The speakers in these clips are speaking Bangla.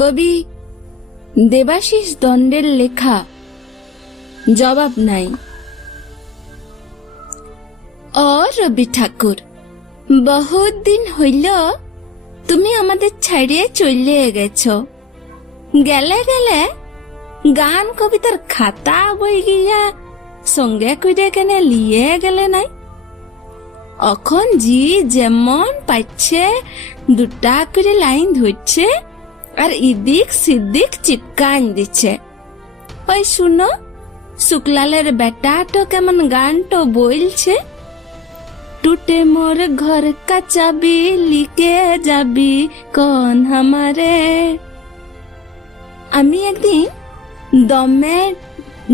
কবি দেবাশিস দণ্ডের লেখা জবাব নাই। ও রবি ঠাকুর, বহুত দিন হইল তুমি আমাদের ছাড়িয়ে চলে গেছ। গেলে গেলে গান কবিতার খাতা বই গিয়া সঙ্গে করে কেনে লিয়ে গেলে নাই? এখন জি যেমন পাচ্ছে দুটা করে লাইন ধরছে আর ইদিক সিদ্দিক চিপকান দিচ্ছে। ওই শুনো, শুক্লালের বেটাটো কেমন গানটো বলছে, টুটে মোর ঘর কা চাবি লিকে যাবি কোন হামারে। আমি একদিন দমে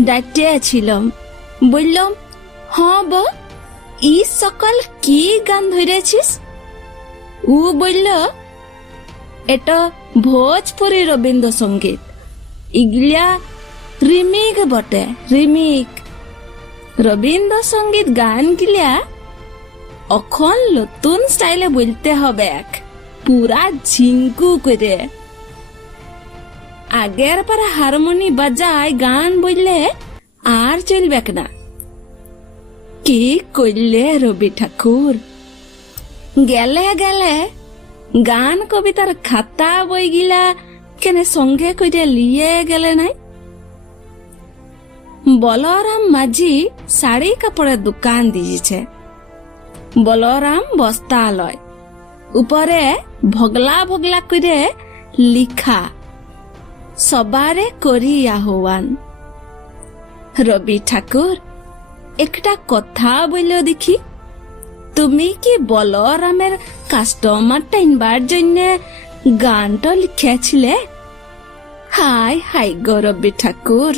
ডাটিয়েছিলাম, বললাম হ্যাঁ বো, ই সকাল কি গান ধরেছিস? ও বলল এটা ভোজপুরি রবীন্দ্রসঙ্গীত, ইগলিয়া রিমিক বটে, রিমিক। রবীন্দ্রসঙ্গীত গান গিলা এখন নতুন স্টাইলে বলতে হবে, পুরা ঝিঙ্কু করে। আগের পর হারমোনি বাজায় গান বললে আর চলবে না। কি করলে রবি ঠাকুর, গেলে গেলে গান কবিতার খাতা বই গিলা কেনে সঙ্গে করে লিয়ে গেলে নাই? বলরাম মাঝি শাড়ি কাপড়ের দোকান দিয়েছে। বলরাম বস্তালয়, উপরে ভগলা ভগলা করে লিখা সবারে করি আহ্বান। রবি ঠাকুর, একটা কথা বলল দেখি, তুমি কি বলরামের কাস্টমার টাইনবার জন্য গানটা লিখেছিলে? হাই হাই গো রবি ঠাকুর,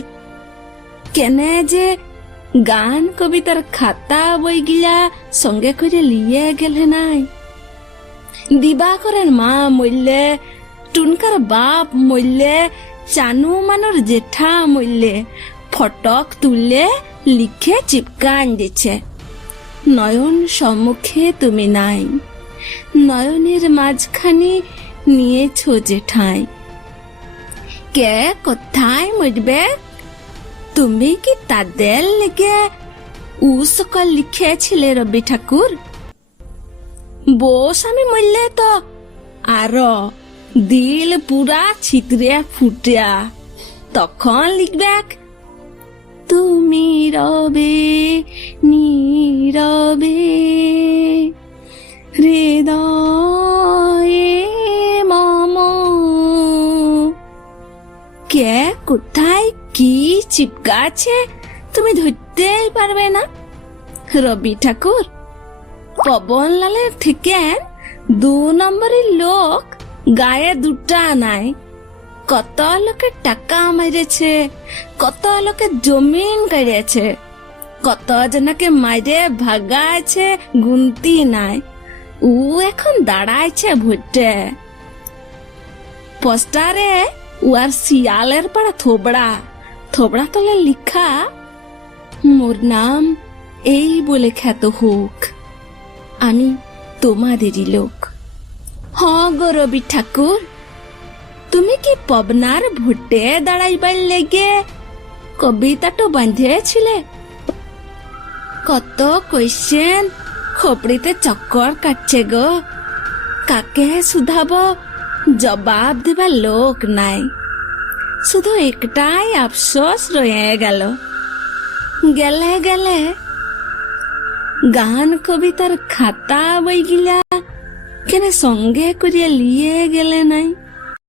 কেনে যে গান কবিতার খাতা বই গিলা সঙ্গে করে লিয়ে গেলে নাই? দিবাকরের মা মরলে, টুনকার বাপ মরলে, চানু মানুর জেঠা মরলে ফটক তুললে লিখে চিপকান দিচ্ছে। নয়ন সম্মুখে তুমি নাই, নয়নের মাঝখানে নিয়েছ জেঠাই। কে কোথায় মরবে? তুমি কি তাদের লেগে উ সকল লিখেছিলে রবি ঠাকুর? বস আমি মরলে তো আরো দিল পুরা ছিতরে ফুটিয়া তখন লিখবে, তুমি রবে নীরবে হৃদয়ে মম। কে কোথায় কি চিপকাছে তুমি ধরতেই পারবে না। রবি ঠাকুর, পবনলালের থেকে 2 নম্বরের লোক গায়ে দুটা নাই। কত লোকে টাকা মেরেছে, কত লোকে জমিন কেড়েছে, কত জনকে মাইরে ভাগাছে, গুনতি নাই। ও এখন দাঁড়াইছে ভোটে। পোস্টারে উয়ার শিয়ালের পাড়া থোবড়া, থোবড়া তলে লিখা মোর নাম এই বলে খ্যাত হোক, আমি তোমাদেরই লোক। হ গো রবি ঠাকুর, তুমি কি পবনার ভোটে দাঁড়াইবার লেগে কবিতাটো বাঁধিয়েছিলে? কত কোয়েশ্চেন খোপড়িতে চক্কর কাটছে গো, কাকে শুধাব জবাব দেবার লোক নাই। শুধু একটাই আফসোস রয়ে গেল, গেলে গেলে গান কবিতার খাতা বই গিলা কেন সঙ্গে করিয়া লিয়ে গেলে নাই?